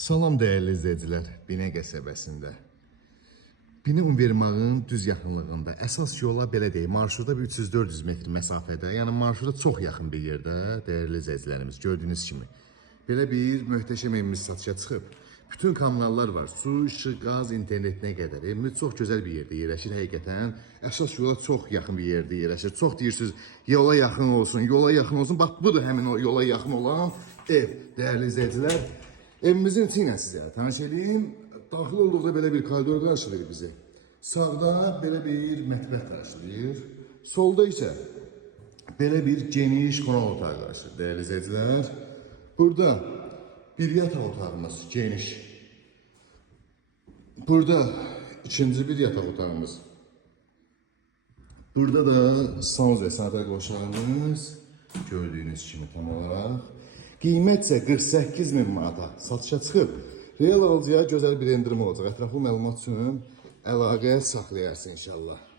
Salam dəyərli izləyicilər, Binə qəsəbəsində. Binə Univermağın düz yaxınlığında, əsas yola belə deyək, marşruta 300-400 metr məsafədə, yəni marşruta çox yaxın bir yerdə, dəyərli izləyicilərimiz, gördüyünüz kimi, belə bir möhtəşəm evimiz satışa çıxıb. Bütün kommunallar var, su, işıq, qaz, internetinə qədər. Evimiz çox gözəl bir yerdə yerləşir həqiqətən. Əsas yola çox yaxın bir yerdə yerləşir. Çox deyirsiniz, yola yaxın olsun, yola yaxın olsun. Bax, bu da həmin o yola yaxın olan ev, dəyərli izləyicilər. Evimizin içi ilə sizə tanış edeyim. Daxil olduqda belə bir koridor qarşılayır bizi. Sağda belə bir mətbəx qarşılayır. Solda isə belə bir geniş qonaq otağı qarşılayır, dəyərli izləyicilər. Burada bir yataq otağımız geniş. Burada ikinci bir yataq otağımız. Burada da sauz və sanitar qovşağımız gördüyünüz kimi tam olaraq. Qiymət isə 48.000 manata satışa çıxıb. Real alıcıya gözəl bir endirim olacaq. Ətraflı məlumat üçün əlaqə saxlayarsın inşallah.